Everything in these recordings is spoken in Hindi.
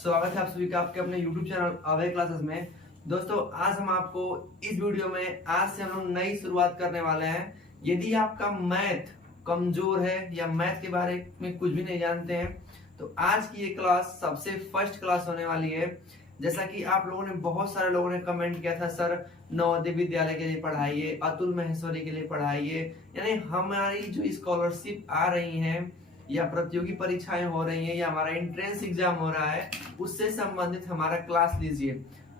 स्वागत है आप सभी का आपके अपने YouTube चैनल अभय क्लासेस में। दोस्तों आज हम आपको इस वीडियो में आज से हम लोग नई शुरुआत करने वाले हैं। यदि आपका मैथ कमजोर है या मैथ के बारे में कुछ भी नहीं जानते हैं तो आज की ये क्लास सबसे फर्स्ट क्लास होने वाली है। जैसा कि आप लोगों ने बहुत सारे लोगों ने कमेंट किया था, सर नवोदय विद्यालय के लिए पढ़ाइए, अतुल महेश्वरी के लिए पढ़ाइए, यानी हमारी जो स्कॉलरशिप आ रही हैं या प्रतियोगी परीक्षाएं हो रही हैं या हमारा एंट्रेंस एग्जाम हो रहा है उससे संबंधित हमारा क्लास लीजिए।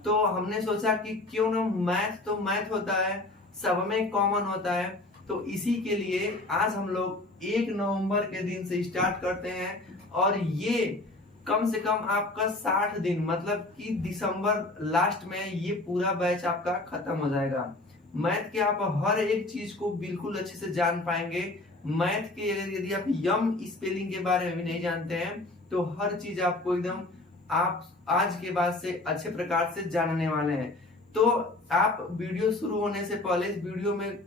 तो हमने सोचा कि क्यों ना मैथ होता है, सब में कॉमन होता है, तो इसी के लिए आज हम लोग 1 नवंबर के दिन से स्टार्ट करते हैं और ये कम से कम आपका 60 दिन मतलब कि दिसंबर लास्ट में ये पूरा बैच आपका खत्म हो जाएगा। मैथ के आप हर एक चीज को बिल्कुल अच्छे से जान पाएंगे। मैथ के यदि आप यम स्पेलिंग के बारे में भी नहीं जानते हैं तो हर चीज आपको एकदम आप आज के बाद से अच्छे प्रकार से जानने वाले हैं। तो आप वीडियो शुरू होने से पहले इस वीडियो में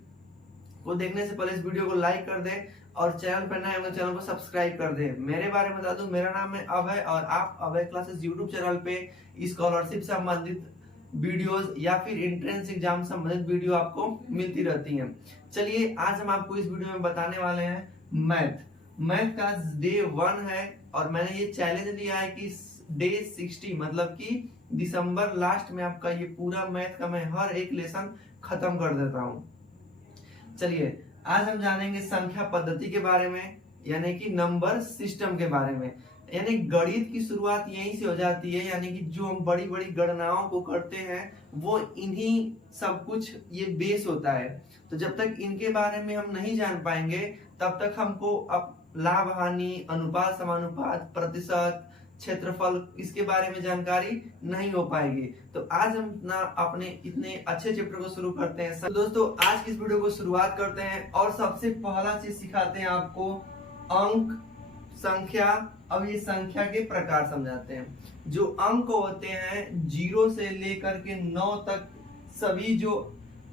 को देखने से पहले इस वीडियो को लाइक कर दें और चैनल पर नए हैं तो चैनल को सब्सक्राइब कर दें। मेरे बारे में बता दूं, मेरा नाम है अभय और आप अभय क्लासेस यूट्यूब चैनल पे स्कॉलरशिप संबंधित वीडियोस या फिर एंट्रेंस एग्जाम संबंधित वीडियो आपको मिलती रहती हैं। चलिए आज हम आपको इस वीडियो में बताने वाले हैं मैथ का डे 1 है और मैंने ये चैलेंज लिया है कि डे 60 मतलब कि दिसंबर लास्ट में आपका ये पूरा मैथ का मैं हर एक लेसन खत्म कर देता हूँ। चलिए आज हम जानेंगे संख्या पद्धति के बारे में, यानी कि नंबर सिस्टम के बारे में। यानी गणित की शुरुआत यहीं से हो जाती है, यानी कि जो हम बड़ी बड़ी गणनाओं को करते हैं वो इन्हीं सब कुछ ये बेस होता है। तो जब तक इनके बारे में हम नहीं जान पाएंगे तब तक हमको अब लाभ हानि, अनुपात समानुपात, प्रतिशत, क्षेत्रफल इसके बारे में जानकारी नहीं हो पाएगी। तो आज हम ना अपने इतने अच्छे चैप्टर को शुरू करते हैं। तो दोस्तों आज की इस वीडियो को शुरुआत करते हैं और सबसे पहला चीज सिखाते हैं आपको अंक, संख्या। अब ये संख्या के प्रकार समझाते हैं। जो अंक होते हैं 0 से लेकर के 9 तक सभी जो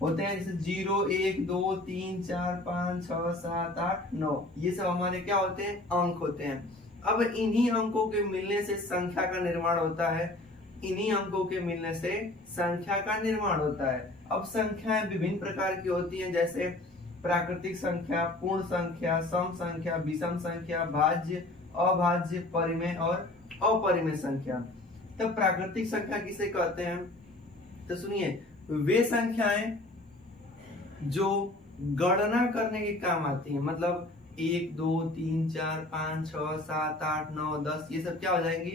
होते हैं, जैसे 0, 1, 2, 3, 4, 5, 6, 7, 8, 9, ये सब हमारे क्या होते हैं? अंक होते हैं। अब इन्हीं अंकों के मिलने से संख्या का निर्माण होता है। इन्हीं अंकों के मिलने से संख्या का निर्माण होता है। अब संख्याएं विभिन्न प्रकार की होती हैं, जैसे प्राकृतिक संख्या, पूर्ण संख्या, सम संख्या, विषम संख्या, भाज्य, अभाज्य, परिमेय और अपरिमेय संख्या। तब प्राकृतिक संख्या किसे कहते हैं? तो सुनिए, वे संख्याएं जो गणना करने के काम आती हैं, मतलब 1, 2, 3, 4, 5, 6, 7, 8, 9, 10 ये सब क्या हो जाएंगी?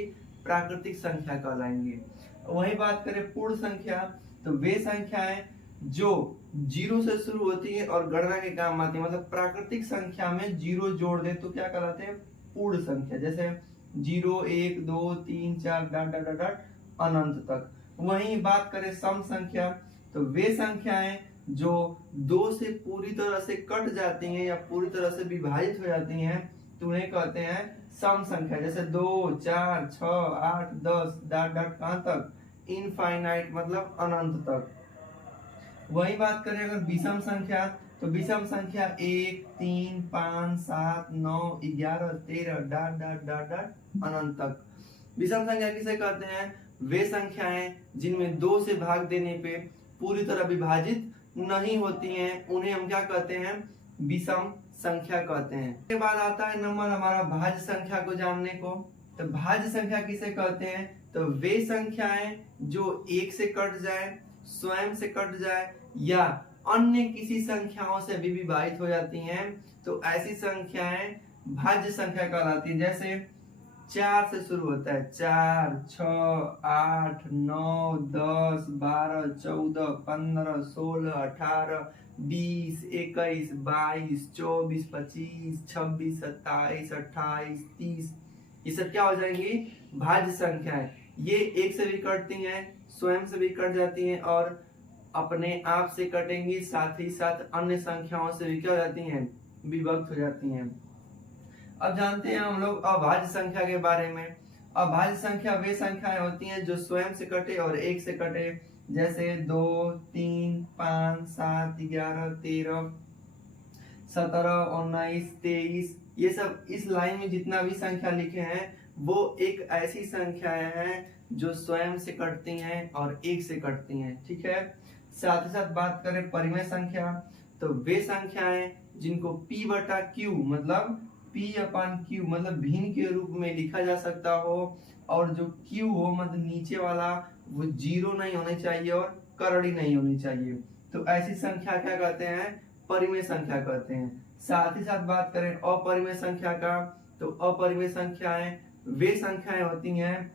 प्राकृतिक संख्या कहलाएंगे। वही बात करें पूर्ण संख्या, तो वे संख्याएं जो 0 से शुरू होती है और गणना के काम आती है, मतलब प्राकृतिक संख्या में 0 जोड़ दे तो क्या कहलाते हैं? पूर्ण संख्या। जैसे 0, 1, 2, 3, 4 डॉट डॉट डॉट डॉट अनंत तक। वही बात करें सम संख्या, तो वे संख्याएं जो 2 से पूरी तरह से कट जाती हैं या पूरी तरह से विभाजित हो जाती हैं तो उन्हें कहते हैं सम संख्या। जैसे 2, 4, 6, 8, 10 डॉट डॉट कहां तक? इनफाइनाइट मतलब अनंत तक। वही बात करें अगर विषम संख्या, तो विषम संख्या 1, 3, 5, 7, 9, 11, 13 डॉट डॉट डॉट डॉट अनंत तक। विषम संख्या किसे कहते हैं? वे संख्याएं जिनमें 2 से भाग देने पे पूरी तरह विभाजित नहीं होती हैं, उन्हें हम क्या कहते हैं? विषम संख्या कहते हैं। इसके बाद आता है नंबर हमारा भाज्य संख्या को जानने को। तो भाज्य संख्या किसे कहते हैं? तो वे संख्याएं जो 1 से कट जाए, स्वयं से कट जाए या अन्य किसी संख्याओं से भी विभाजित हो जाती हैं, तो ऐसी संख्याएं भाज्य संख्या कहलाती है। जैसे 4 से शुरू होता है, 4, 6, 8, 9, 10, 12, 14, 15, 16, 18, 20, 21, 22, 24, 25, 26, 27, 28, 30 ये सब क्या हो जाएंगी? भाज्य संख्याएं। ये 1 से भी कटती हैं, स्वयं से भी कट जाती हैं और अपने आप से कटेंगी, साथ ही साथ अन्य संख्याओं से भी क्या हो जाती हैं? विभक्त हो जाती हैं। अब जानते हैं हम लोग अभाज्य संख्या के बारे में। अभाज्य संख्या वे संख्याएं होती हैं जो स्वयं से कटे और 1 से कटे। जैसे 2, 3, 5, 7, 11, 13, 17, 19, 23 ये सब इस लाइन में जितना भी संख्या लिखे हैं वो एक ऐसी संख्याएं हैं जो स्वयं से कटती हैं और एक से कटती हैं, ठीक है। साथ ही साथ बात करें परिमेय संख्या, तो वे संख्याएं जिनको p बटा q मतलब p अपन q मतलब भिन्न के रूप में लिखा जा सकता हो, और जो q हो मतलब नीचे वाला वो जीरो नहीं होनी चाहिए और करड़ी नहीं होनी चाहिए, तो ऐसी संख्या क्या कहते हैं, परिमेय संख्या कहते हैं। साथ ही साथ बात करें अपरिमेय संख्या का, तो अपरिमेय संख्याएं वे संख्याएं होती हैं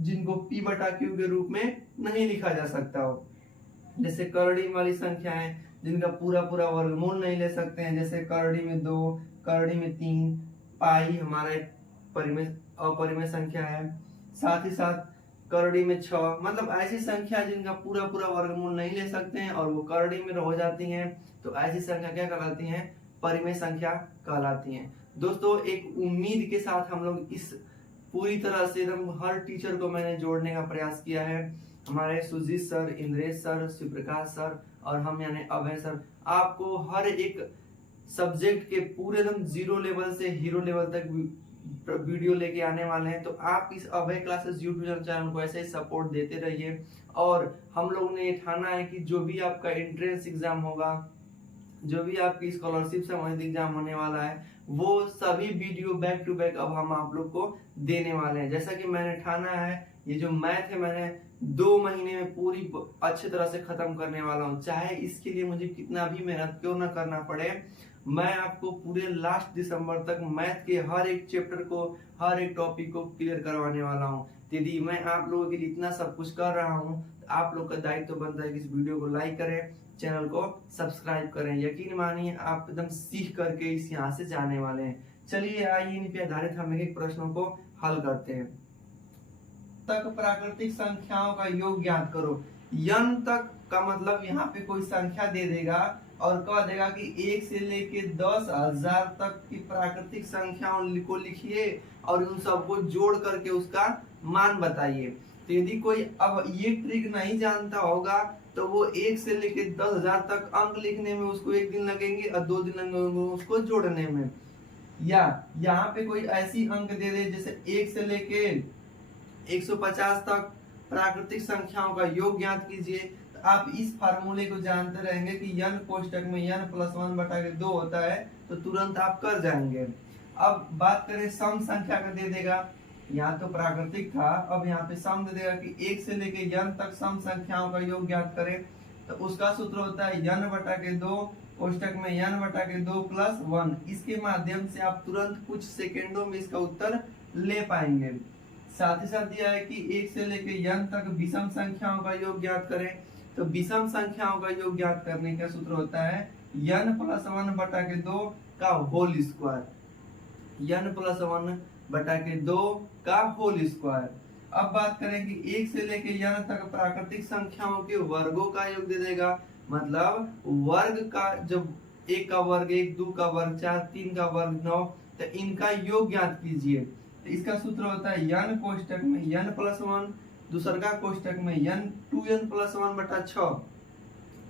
जिनको p बटा q के रूप में नहीं लिखा जा सकता हो, जैसे करड़ी वाली संख्याएं जिनका पूरा पूरा वर्गमूल नहीं ले सकते हैं, जैसे करड़ी में 2, करड़ी में 3, पाई हमारा परिमेय अपरिमेय संख्या है। साथ ही साथ करड़ी में 6, मतलब ऐसी संख्या जिनका पूरा पूरा वर्गमूल नहीं ले सकते हैं और वो करड़ी में हो जाती हैं, तो ऐसी संख्या क्या कहलाती हैं, परिमेय संख्या कहलाती हैं। दोस्तों एक उम्मीद के साथ हम लोग इस पूरी तरह से एकदम हर टीचर को मैंने जोड़ने का प्रयास किया है, हमारे Sujit sir, Indresh sir, Shivprakash sir और हम यानी अभय सर, आपको हर एक सब्जेक्ट के पूरे एकदम जीरो लेवल से हीरो लेवल तक वीडियो लेके आने वाले हैं। तो आप इस अभय क्लासेस यूट्यूब चैनल को ऐसे ही सपोर्ट देते रहिए, और हम लोग ने ये ठाना है कि जो भी आपका एंट्रेंस एग्जाम होगा, जो भी आपकी स्कॉलरशिप संबंधित एग्जाम होने वाला है, वो सभी वीडियो बैक टू बैक अब हम आप लोग को देने वाले हैं। जैसा कि मैंने ठाना है, ये जो मैथ है मैंने 2 महीने में पूरी अच्छी तरह से खत्म करने वाला हूँ, चाहे इसके लिए मुझे कितना भी मेहनत क्यों ना करना पड़े। मैं आपको पूरे लास्ट दिसंबर तक मैथ के हर एक चैप्टर को, हर एक टॉपिक को क्लियर करवाने वाला हूँ। यदि मैं आप लोगों के लिए इतना सब कुछ कर रहा हूँ, तो आप लोग का दायित्व बनता है कि इस वीडियो को लाइक करें, चैनल को सब्सक्राइब करें। यकीन मानिए आप एकदम सीख करके इस यहाँ से जाने वाले हैं। चलिए आइए इन पे आधारित हम एक प्रश्नों को हल करते हैं। तक प्राकृतिक संख्याओं का योग ज्ञात करो। n तक का मतलब यहाँ पे कोई संख्या दे देगा और कह देगा कि 1 से लेके 10,000 तक की प्राकृतिक संख्याओं को लिखिए और उन सबको जोड़ करके उसका मान बताइए। तो यदि कोई अब ये ट्रिक नहीं जानता होगा तो वो 1 से लेके 10,000 तक अंक लिखने में उसको 1 दिन लगेंगे और 2 दिन लगेंगे उसको जोड़ने में। या यहाँ पे कोई ऐसी अंक दे दे जैसे 1 से लेके 150 तक प्राकृतिक संख्याओं का योग ज्ञात कीजिए, तो आप इस फार्मूले को जानते रहेंगे कि n कोष्टक में n + 1 बटा के 2 होता है, तो तुरंत आप कर जाएंगे। अब बात करें सम संख्या का, दे देगा, यहाँ तो प्राकृतिक था, अब यहाँ पे सम दे देगा कि 1 से लेके n तक सम संख्याओं का योग ज्ञात करें, तो उसका सूत्र होता है n बटा के 2 कोष्टक में n बटा के 2 + 1। इसके माध्यम से आप तुरंत कुछ सेकेंडों में इसका उत्तर ले पाएंगे। साथ ही साथ दिया है कि 1 से लेके n तक विषम संख्याओं का योग ज्ञात करें, तो विषम संख्याओं का योग ज्ञात करने का सूत्र होता है n + 1 बटा के 2 का होल स्क्वायर, n + 1 बटा के 2 का होल स्क्वायर। अब बात करें कि 1 से लेके n तक प्राकृतिक संख्याओं के वर्गों का योग दे देगा, मतलब वर्ग का, जब 1 का वर्ग 1, 2 का वर्ग 4, 3 का वर्ग 9, तो इनका योग ज्ञात कीजिए। तो इसका सूत्र होता है n कोष्टक में n + 1, दूसर का कोष्टक में 2n + 1 बटा 6,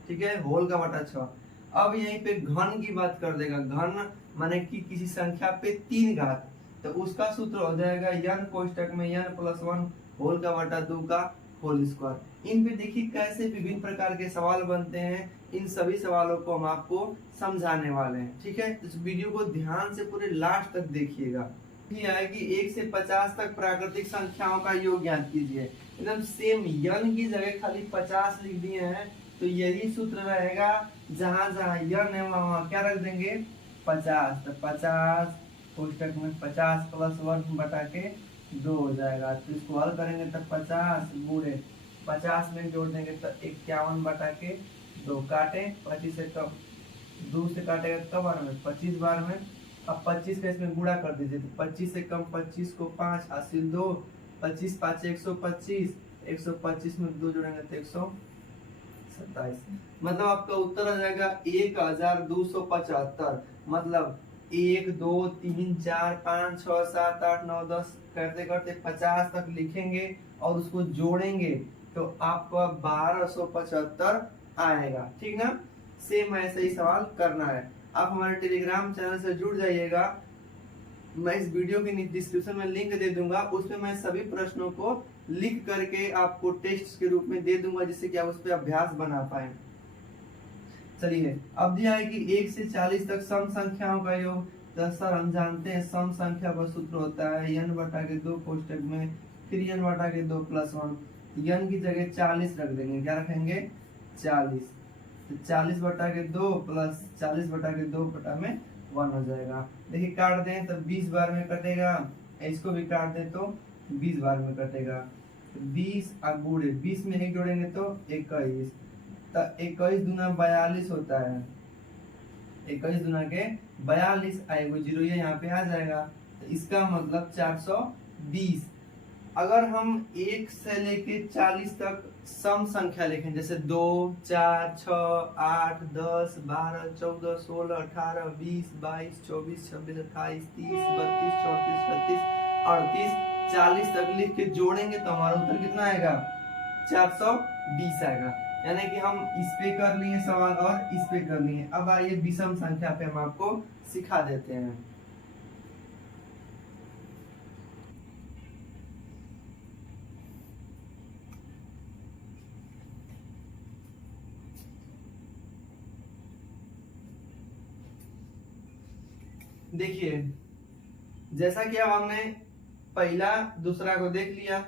ठीक है, होल का बटा 6। अब यहीं पे घन की बात कर देगा, घन माने कि किसी संख्या पे 3 घात, तो उसका सूत्र हो जाएगा n कोष्टक में n + 1 होल का बटा 2 का होल स्क्वायर। इन पे देखिए कैसे विभिन्न प्रकार के सवाल बनते हैं, इन सभी सवालों को हम आपको समझाने वाले हैं, ठीक है। इस वीडियो को ध्यान से पूरे लास्ट तक देखिएगा। यह है कि 1 से 50 तक प्राकृतिक संख्याओं का योग ज्ञात कीजिए। एकदम सेम n की जगह खाली 50 लिख दिए हैं, तो यही सूत्र रहेगा, जहां जहां n है वहां क्या रख देंगे, 50। तो 50 कोष्टक में 50 + 1 बटा के 2 हो जाएगा। तो इसको हल करेंगे तो 50 गुणे 50 में जोड़ देंगे तो 51 बटा के 2, काटे 25 से कम 2 से काटेगा कब बार में, 25 बार में। अब 25 का इसमें गुणा कर दीजिए, तो 25 से कम 25 को 5, 80 2, 25 5 125, 125 में 2 जोड़ेंगे तो 127, मतलब आपका उत्तर आ जाएगा 1275। मतलब 1 2 3 4 5 6 7 8 9 10 करते करते 50 तक लिखेंगे और उसको जोड़ेंगे तो आपका 1275 आएगा, ठीक ना। सेम ऐसे ही सवाल करना है। आप हमारे टेलीग्राम चैनल से जुड़ जाइएगा, मैं इस वीडियो के डिस्क्रिप्शन में लिंक दे दूंगा, उसमें मैं सभी प्रश्नों को लिख करके आपको टेस्ट के रूप में दे दूंगा, जिससे कि आप उस पर अभ्यास बना पाए। चलिए, अब दिया है कि 1 से 40 तक सम संख्याओं का योग। तो सर हम जानते हैं सम संख्या का सूत्र होता है n/2 कोष्टक में फिर n/2 + 1। n की जगह 40 रख देंगे, क्या रखेंगे 40। तो 40/2 प्लस 40/2 बटा में 1 हो जाएगा। देखिए काट दें तो 20 बार में कटेगा, इसको भी काट दें तो 20 बार में कटेगा। 20 और गुणे 20 में 1 जोड़ेंगे तो 21। तो 21 दूना 42 होता है। 21 दूना के 42 आएगा, जीरो ये यहाँ पे आ जाएगा। तो इसका मतलब 420। अगर हम 1 से लेके 40 तक सम संख्या लिखें, जैसे 2, 4, 6, 8, 10, 12, 14, 16, 18, 20, 22, 24, 26, 28, 30, 32, 34, 36, 38, 40 तक लिख के जोड़ेंगे तो हमारा उत्तर कितना आएगा 420 आएगा। यानी कि हम इस पे कर लिए सवाल और इस पे कर लिए। अब आइए विषम संख्या पे हम आपको सिखा देते हैं। देखिए, जैसा कि अब हमने पहला दूसरा को देख लिया,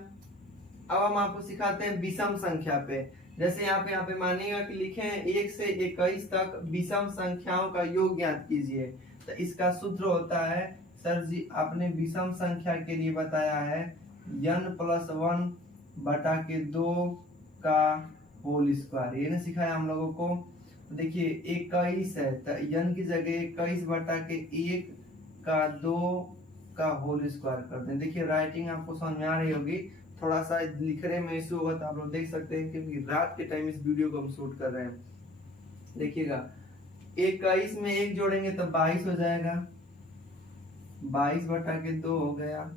अब हम आपको सिखाते हैं विषम संख्या पे। जैसे यहाँ पे मानिएगा कि लिखे हैं 1 से 21 तक विषम संख्याओं का योग ज्ञात कीजिए। तो इसका सूत्र होता है, सर जी आपने विषम संख्या के लिए बताया है n+1/2 का होल स्क्वायर, ये ना सिखाया हम लोगों को। तो देखिए 21 है तो n की जगह 21/1 का 2 का होल स्क्वायर कर दें। देखिए राइटिंग आपको समझ में आ रही होगी, थोड़ा सा लिखने में इशू होगा तो आप लोग देख सकते हैं, क्योंकि रात के टाइम इस वीडियो को हम शूट कर रहे हैं। देखिएगा 21 में 1 जोड़ेंगे तो 22 हो जाएगा, 22/2 हो गया।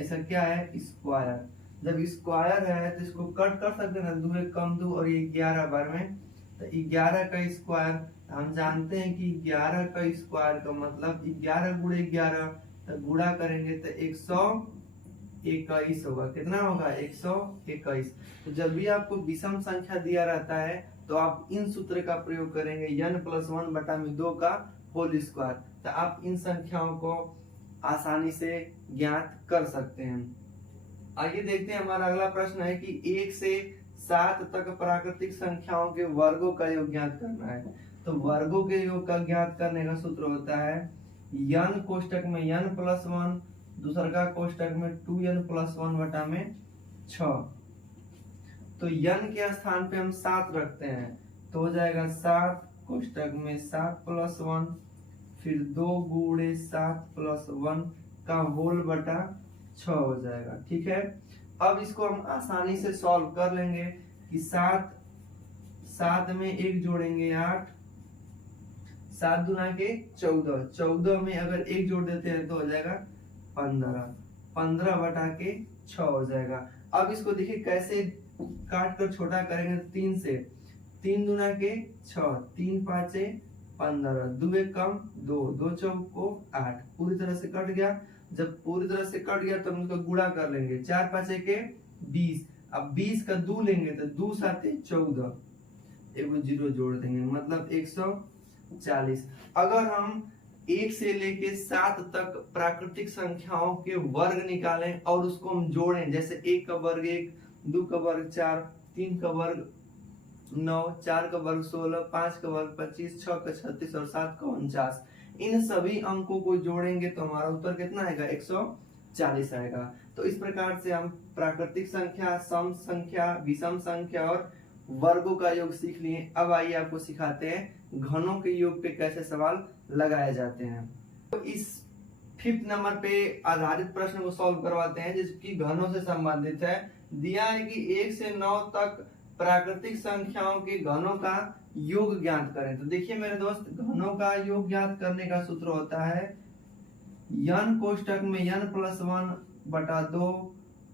ऐसा क्या है स्क्वायर, जब स्क्वायर है तो इसको कट कर सकते हैं ना, 2 1 कम 2 और ये 11 बार में। तो 11 का स्क्वायर हम जानते हैं कि 11 का स्क्वायर का मतलब 11 गुणे 11, तो गुणा करेंगे तो 121 होगा। कितना होगा 121। तो जब भी आपको विषम संख्या दिया रहता है तो आप इन सूत्र का प्रयोग करेंगे n+1/2 का होल स्क्वायर। तो आप इन संख्याओं को आसानी से ज्ञात कर सकते हैं। आइए देखते हैं, हमारा अगला प्रश्न है कि 1 से 7 तक प्राकृतिक संख्याओं के वर्गों का योग ज्ञात करना है। तो वर्गों के योग का ज्ञात करने का सूत्र होता है n कोष्टक में n+1, दूसरा का कोष्टक में 2n+1 बटा में 6। तो n के स्थान पे हम 7 रखते हैं तो हो जाएगा 7 कोष्टक में 7+1 फिर 2 गुणे 7+1 का होल बटा 6 हो जाएगा। ठीक है, अब इसको हम आसानी से सॉल्व कर लेंगे कि 7 में 1 जोड़ेंगे 8, 7 दूना के 14, 14 में अगर 1 जोड़ देते हैं तो हो जाएगा 15, 15/6 हो जाएगा। अब इसको देखिए कैसे काट कर छोटा करेंगे, 3 से 3 दूना के 6, 3 5 15, 2 1 कम 2, 2 चौको 8, पूरी तरह से कट गया। जब पूरी तरह से कट गया तो हम इसको गुणा कर लेंगे, 4 5 20। अब 20 का 2 लेंगे तो 2 7 14, एगो जीरो जोड़ देंगे मतलब 140। अगर हम 1 से लेके 7 तक प्राकृतिक संख्याओं के वर्ग निकालें और उसको हम जोड़ें, जैसे 1 का वर्ग 1, 2 का वर्ग 4, 3 का वर्ग 9, 4 का वर्ग 16, 5 का वर्ग 25, 6 का 36 और 7 का 49, इन सभी अंकों को जोड़ेंगे तो हमारा उत्तर कितना आएगा 140 आएगा। तो इस प्रकार से हम प्राकृतिक संख्या, सम संख्या, विषम संख्या और वर्गों का योग सीख लिए। अब आइए आपको सिखाते हैं घनों के योग पे कैसे सवाल लगाए जाते हैं। तो इस 5th नंबर पे आधारित प्रश्न को सॉल्व करवाते हैं, जिसकी घनों से संबंधित है। दिया है कि 1 से 9 तक प्राकृतिक संख्याओं के घनों का योग ज्ञात करें। तो देखिए मेरे दोस्त, घनों का योग ज्ञात करने का सूत्र होता है n कोष्टक में n+1/2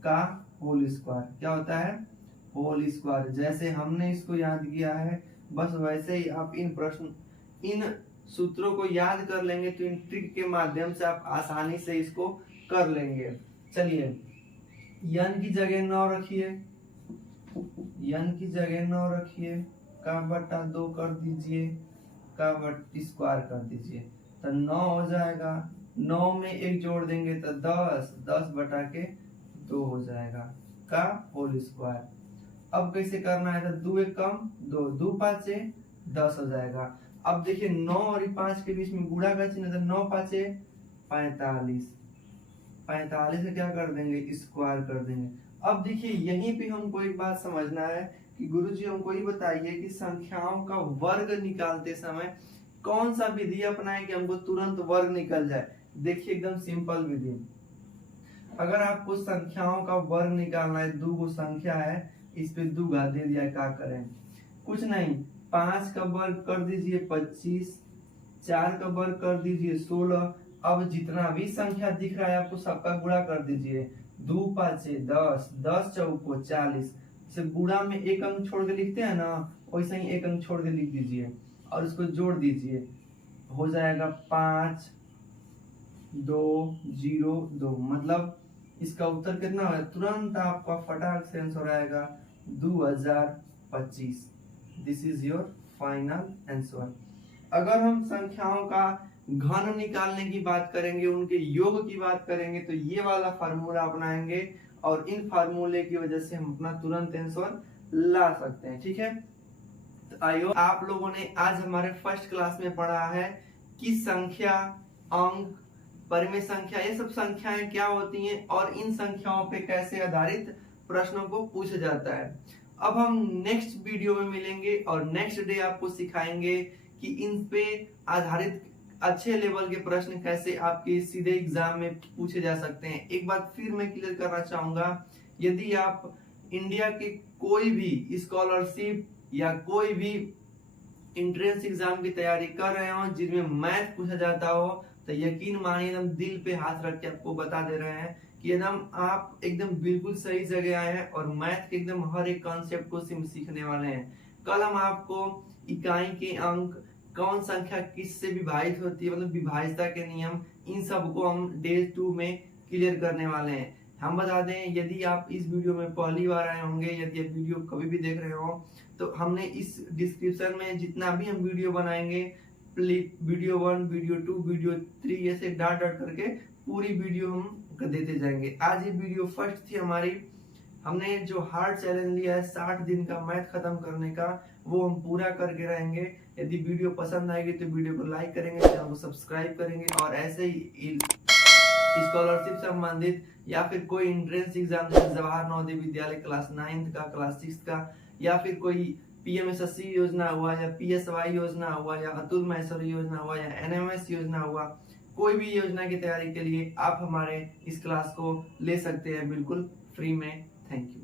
का होल स्क्वायर। क्या होता है होल स्क्वायर। जैसे हमने इसको याद किया है बस वैसे ही आप इन सूत्रों को याद कर लेंगे तो इन ट्रिक के माध्यम से आप आसानी से इसको कर लेंगे। चलिए n की जगह 9 रखिए, n की जगह 9 रखिए, का बटा 2 कर दीजिए, का बट स्क्वायर कर दीजिए, तो 9 हो जाएगा। 9 में 1 जोड़ देंगे तो 10, 10 बटा के 2 हो जाएगा का होल स्क्वायर। अब कैसे करना है, तो 2 एक कम 2, 2 5 10 हो जाएगा। अब देखिए 9 और 5 के बीच में गुणा का चिन्ह, तो 9 5 45, 45 से क्या कर देंगे, स्क्वायर कर देंगे। अब देखिए यहीं पे हमको एक बात समझना है कि गुरुजी हमको ये बताइए कि संख्याओं का वर्ग निकालते समय कौन सा विधि अपनाएं कि हमको तुरंत वर्ग निकल जाए। देखिए एकदम सिंपल विधि, अगर आपको संख्याओं का वर्ग निकालना है, 2 गो संख्या है, इस पे 2 घात दे दिया, क्या करें, कुछ नहीं, 5 का वर्ग कर दीजिए 25, 4 का वर्ग कर दीजिए 16। अब जितना भी संख्या दिख रहा है आपको सबका गुणा कर दीजिए, 2 5 10, 10 चौको 40। इसे गुणा में 1 अंक छोड़ के लिखते हैं ना, वैसे ही 1 अंक छोड़ के लिख दीजिए और इसको जोड़ दीजिए, हो जाएगा 5 2 0 2। मतलब इसका उत्तर कितना है, तुरंत आपका फटाक से आंसर आएगा 2025। This is your final answer. अगर हम संख्याओं का घन निकालने की बात करेंगे, उनके योग की बात करेंगे, तो ये वाला फार्मूला अपनाएंगे और इन फार्मूले की वजह से हम अपना तुरंत आंसर ला सकते हैं। ठीक है, तो आई होप आप लोगों ने आज हमारे फर्स्ट क्लास में पढ़ा है कि संख्या, अंक, परिमेय संख्या, ये सब संख्याएं क्या होती हैं और इन संख्याओं पे कैसे आधारित प्रश्नों को पूछा जाता है। अब हम नेक्स्ट वीडियो में मिलेंगे और नेक्स्ट डे आपको सिखाएंगे कि इन पे आधारित अच्छे लेवल के प्रश्न कैसे आपके सीधे एग्जाम में पूछे जा सकते हैं। एक बात फिर मैं क्लियर करना चाहूंगा, यदि आप इंडिया के कोई भी स्कॉलरशिप या कोई भी एंट्रेंस एग्जाम की तैयारी कर रहे हो जिनमें मैथ पूछा जाता हो, तो यकीन मानिए एकदम दिल पे हाथ रख के आपको बता दे रहे हैं कि एकदम आप एकदम बिल्कुल सही जगह आए हैं और मैथ के एकदम हर एक कॉन्सेप्ट को सीखने वाले हैं। कल हम आपको इकाई के अंक, कौन संख्या किससे विभाजित होती है, मतलब विभाज्यता के नियम, इन सब को हम डे 2 में क्लियर करने वाले हैं। हम बता दें, यदि आप इस वीडियो में पहली बार आए होंगे, यदि आप वीडियो कभी भी देख रहे हो, तो हमने इस डिस्क्रिप्शन में जितना भी हम वीडियो बनाएंगे, वीडियो 1, वीडियो 2, वीडियो 3, ऐसे डॉट डॉट करके पूरी वीडियो हम देते जाएंगे। आज ये वीडियो फर्स्ट थी हमारी, हमने जो हार्ड चैलेंज लिया है 60 दिन का मैथ खत्म करने का, वो हम पूरा करके रहेंगे। यदि वीडियो पसंद आएगी तो वीडियो को लाइक करेंगे, चैनल को सब्सक्राइब करेंगे और ऐसे ही स्कॉलरशिप संबंधित या फिर कोई एंट्रेंस एग्जाम जैसे जवाहर नवोदय विद्यालय क्लास 9 का, क्लास 6 का, या फिर कोई पीएमएसएससी योजना हुआ या पीएसवाई योजना हुआ या अतुल महेश्वरी योजना हुआ या एनएमएस योजना हुआ, कोई भी योजना की तैयारी के लिए आप हमारे इस क्लास को ले सकते हैं बिल्कुल फ्री में। Thank you.